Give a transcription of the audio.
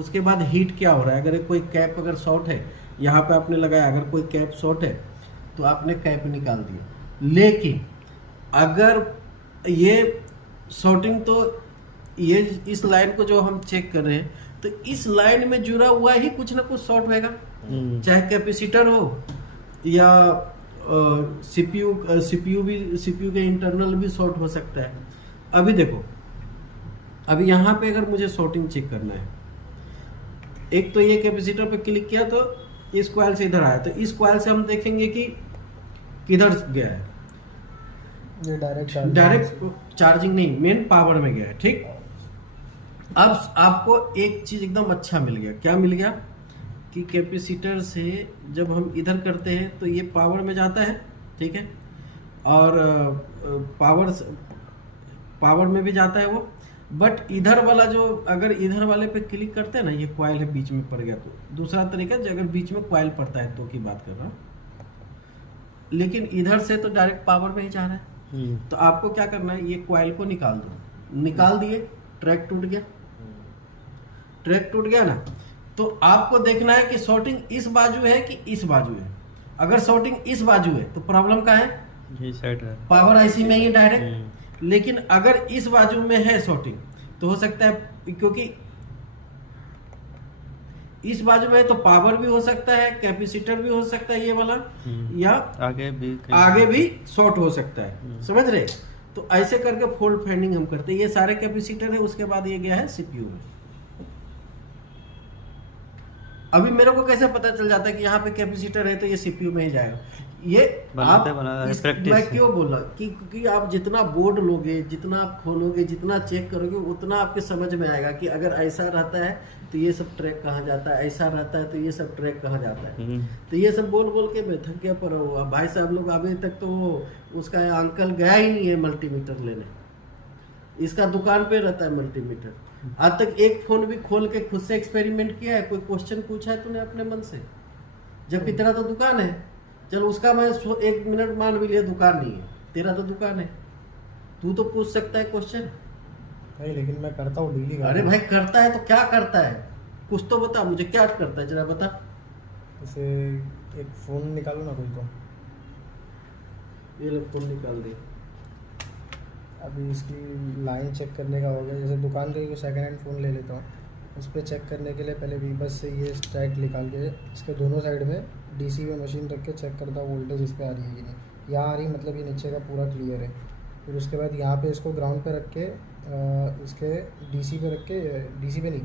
उसके बाद हीट क्या हो रहा है, अगर कोई कैप अगर शॉर्ट है, यहाँ पे आपने लगाया, अगर कोई कैप शॉर्ट है तो आपने कैप निकाल दिया। लेकिन अगर ये शॉर्टिंग, तो ये इस लाइन को जो हम चेक कर रहे हैं, तो इस लाइन में जुड़ा हुआ ही कुछ ना कुछ शॉर्ट होएगा, चाहे कैपेसिटर हो या सीपीयू के इंटरनल भी शॉर्ट हो सकता है। अभी देखो, अभी यहाँ पे अगर मुझे शॉर्टिंग चेक करना है, एक तो ये कैपेसिटर पे क्लिक किया तो इस कॉइल से इधर आया, तो इस कॉइल से हम देखेंगे कि किधर गया है, ये डायरेक्ट चार्जिंग नहीं, मेन पावर में गया है। ठीक, अब आपको एक चीज एकदम अच्छा मिल गया। क्या मिल गया कि कैपेसिटर से जब हम इधर करते हैं तो ये पावर में जाता है, ठीक है, और पावर में भी जाता है वो। बट इधर वाला जो, अगर इधर वाले पे क्लिक करते हैं ना, ये कॉइल है बीच में पड़ गया, तो दूसरा तरीका जो अगर बीच में कॉइल पड़ता है तो की बात कर रहा हूँ, लेकिन इधर से तो डायरेक्ट पावर में ही जा रहा है। तो आपको क्या करना है, ये कॉइल को निकाल दो। निकाल दिए, ट्रैक टूट गया। ट्रैक टूट गया ना, तो आपको देखना है कि शॉर्टिंग इस बाजू है कि इस बाजू है। अगर शॉर्टिंग इस बाजू है तो प्रॉब्लम का है, ये साइड है, पावर आईसी में ही डायरेक्ट। लेकिन अगर इस बाजू में है शॉर्टिंग, तो हो सकता है, क्योंकि इस बाजू में है तो पावर भी हो सकता है, कैपेसिटर भी हो सकता है ये वाला, या आगे भी शॉर्ट हो सकता है। समझ रहे? तो ऐसे करके फोल्ड फाइंडिंग हम करते हैं। ये सारे कैपेसिटर है, उसके बाद ये गया है सीपीयू में। अभी मेरे को कैसे पता चल जाता है कि यहाँ पे कैपेसिटर है तो ये सीपीयू में ही जाएगा? ये मैं क्यों बोला कि क्योंकि आप जितना बोर्ड लोगे, जितना आप खोलोगे, जितना चेक करोगे, उतना आपके समझ में आएगा कि अगर ऐसा रहता है तो ये सब ट्रैक कहाँ जाता है, ऐसा रहता है तो ये सब ट्रैक कहाँ जाता है। तो ये सब बोल बोल के मैं थक गया। पर भाई साहब लोग अभी तक तो उसका अंकल गया ही नहीं है मल्टीमीटर लेने। इसका दुकान पे रहता है मल्टीमीटर। आज तक एक फोन भी खोल के खुद से एक्सपेरिमेंट किया है? कोई क्वेश्चन पूछा है तूने अपने मन से? जबकि तेरा तो दुकान है। चलो उसका मैं 1 मिनट मान भी लिया, दुकान नहीं है, तेरा तो दुकान है, तू तो पूछ सकता है क्वेश्चन भाई। लेकिन मैं करता हूँ डेली। अरे भाई करता है तो क्या करता है, कुछ तो बता मुझे, क्या करता है जरा बता। जैसे एक फोन निकालो ना कोई, तो ये लो फोन निकाल दे। अभी इसकी लाइन चेक करने का हो गया। जैसे दुकान का कोई सेकंड हैंड फ़ोन ले लेता हूँ, उस पर चेक करने के लिए पहले वीबस से ये स्ट्राइक निकाल के इसके दोनों साइड में डीसी में मशीन रख के चेक करता हूँ वोल्टेज इस पर आ रही है कि नहीं। यहाँ आ रही, मतलब ये नीचे का पूरा क्लियर है। फिर उसके बाद यहाँ पे इसको ग्राउंड पे रख के इसके डीसी पे रख के, डीसी पे नहीं,